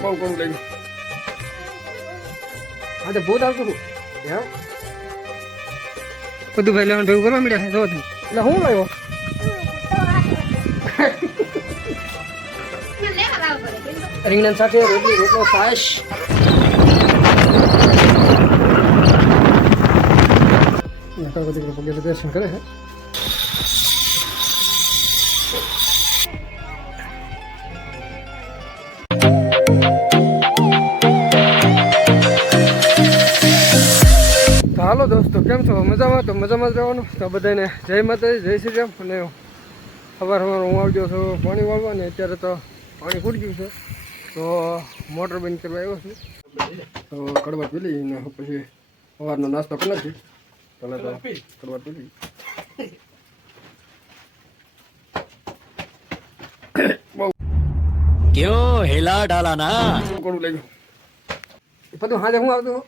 બહુ કોણ લાગ્યું. હા તો ભૂત આવતું હતું એમ બધું ભાઈ લેવાનું ભેગું કરવા મળ્યા છે જો એટલે હું લાવ્યો રીંગણ સાથે રોટલી રોટલો છાશ પગે દર્શન કરે છે. હાલો દોસ્તો કેમ છો મજામાં? તો મજામાં જ રહેવાનું. તો બધાને જય માતાજી જય શ્રી રામ. અને સવાર હું આવજો છું પાણી વાળવા ને અત્યારે તો પાણી ખૂટી ગયું છે તો મોટર બંધ કરવા આવ્યો છું. તો કડવા પી લઈ ને પછી સવારનો નાસ્તો કરી નાખી. પહેલાં તો કડવા પી લઈ क्यों हिला डाला ना કોડું લાગ્યું બધું. હાજે હું આવતું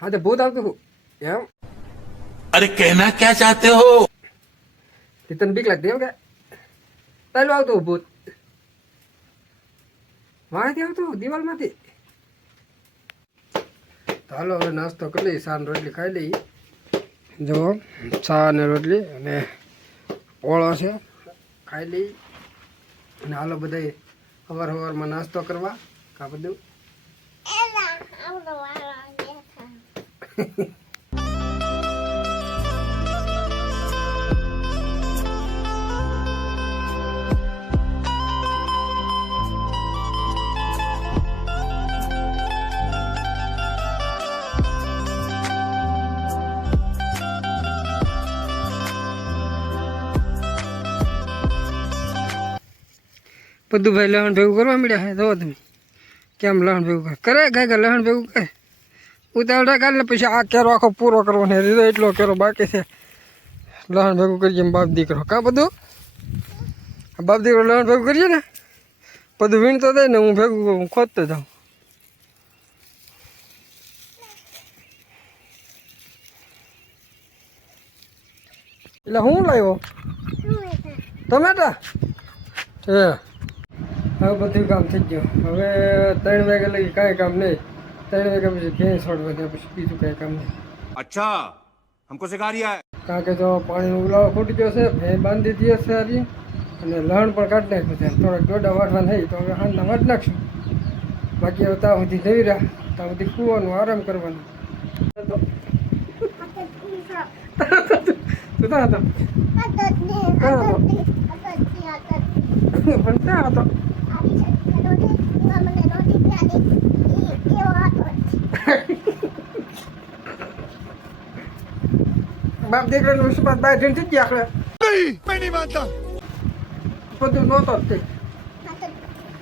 હા તો ભૂત આવતું હતું એમ. अरे कहना क्या चाहते हो તને બીક લાગતી એમ કે પહેલું આવતું ભૂત વાંથી આવતું દિવાલમાંથી. તો હાલો હવે નાસ્તો કરી લઈએ. ચા ને રોટલી ખાઈ લઈએ. જો ચા ને રોટલી અને ઓળો છે ખાઈ લઈએ. અને હાલો બધા સવારમાં નાસ્તો કરવા કા બધું. બધું ભાઈ લહણ ભેગું કરવા મળ્યા છે જો તમે કેમ લહણ ભેગું કરે ગાય લહણ ભેગું કરે ઉતાવળા કાઢ ને પછી આ કેરો આખો પૂરો કરવાનો રીધો એટલો કેરો બાકી છે. લહણ ભેગું કરીએ બાપ દીકરો કાં બધું બાપ દીકરો લહણ ભેગું કરીએ ને બધું વીણતો થાય ને હું ભેગું ખોદતો જાઉં. એટલે હું લાવ્યો ટમેટા હે. હવે બધું કામ થઈ ગયું. હવે 3 વાગ્યા લગી કાંઈ કામ નહીં. 3 વાગ્યા પછી ભેંસ છોડવા દે પછી બીજું કાંઈ કામ નહીં. अच्छा हमको सिखा रिया है કારણ કે જો પાણીનો ઉલાળો ફૂટી ગયો છે ભેંસ બાંધી દઈએ છે હારી અને લહણ પણ કાઢી નાખ્યું છે. થોડાક દોડા વાટવા નહીં તો હવે હાથના વાટ નાખશું. બાકી હવે ત્યાં સુધી જઈ રહ્યા ત્યાં સુધી કૂવાનું આરામ કરવાનું. તું ત્યાં હતો પણ ત્યાં હતો બાપ દીકરાનું વિશ્વાસ બહાર જઈને થઈ ગયા આપણે नहीं मानता બધું નહોતો જ તે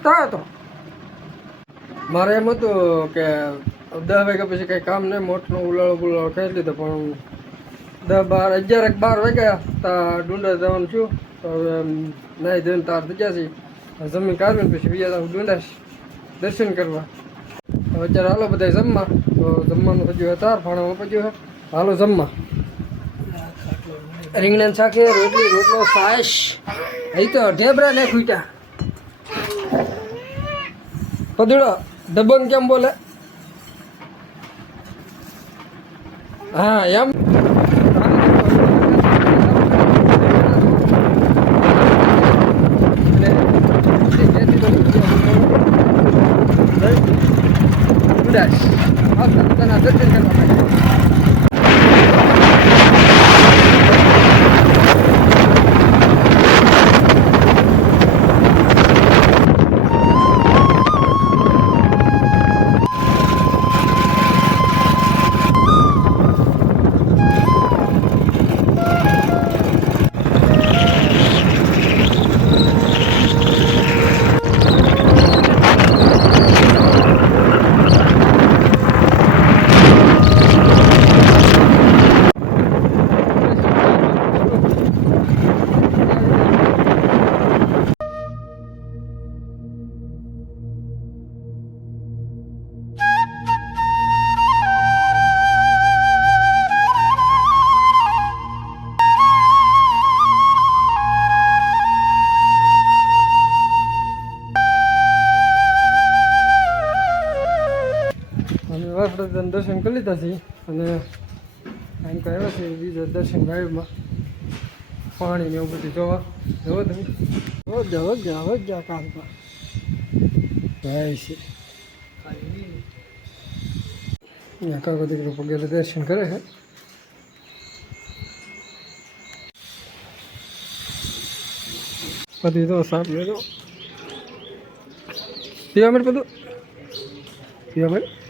ત્યાં હતો. મારે એમ હતું કે 10 વાગ્યા પછી કંઈ કામ નહીં મોટનો ઉલાળો બુલાળો ખાઈ લીધો પણ 10, 12, 11, 12 વાગ્યા ત્યાં ડુંડા જવાનું છું. તો હવે નાહી ધોઈને તાર થઈ ગયા છે જમીન કાઢવીને પછી બીજા ડુંડા દર્શન કરવા. હવે અત્યારે હાલો બધા જમવા. તો જમવાનું હજુ તાર ફાણામાં પચ્યું છે. હાલો જમવા. રીંગણ શાકે રોટલી રોટલો છાશ અહીં તો ઢેબરા ને ખૂટ્યા. પદડો દબંગ કેમ બોલે? હા એમ ઉદાસ આવતા દર્શન કરવા માટે. માતાના દર્શન કરી લીધા છે અને એમ કહે છે બીજા દર્શન વાયુમાં પાણી ને એવું બધું જોવા જોવો તમે હો જા કાંતમાં ભાઈ છે અહીંયા કાકો દીકરો પગેરે દર્શન કરે છે પછી તો સાપ લેજો પીવા મળે બધું પીવા મળે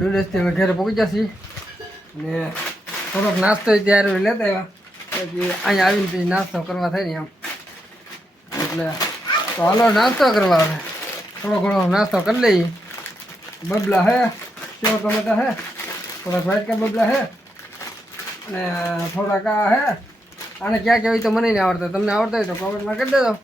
ડુલેસથી અમે ઘરે પહોંચી જશે ને થોડોક નાસ્તો ત્યારે લેતા આવ્યા પછી અહીંયા આવીને પછી નાસ્તો કરવા થાય ને એમ એટલે તો હાલો નાસ્તો કરવા આવે થોડો ઘણો નાસ્તો કરી લઈએ બબલા હે સેવ ટમેટા હે થોડાક વ્હાઈટ કા બબલા હે અને થોડાક આ હે આને ક્યાં કહેવાય તો મને નહીં આવડતા તમને આવડતા હોય તો કોમેન્ટમાં કરી દેજો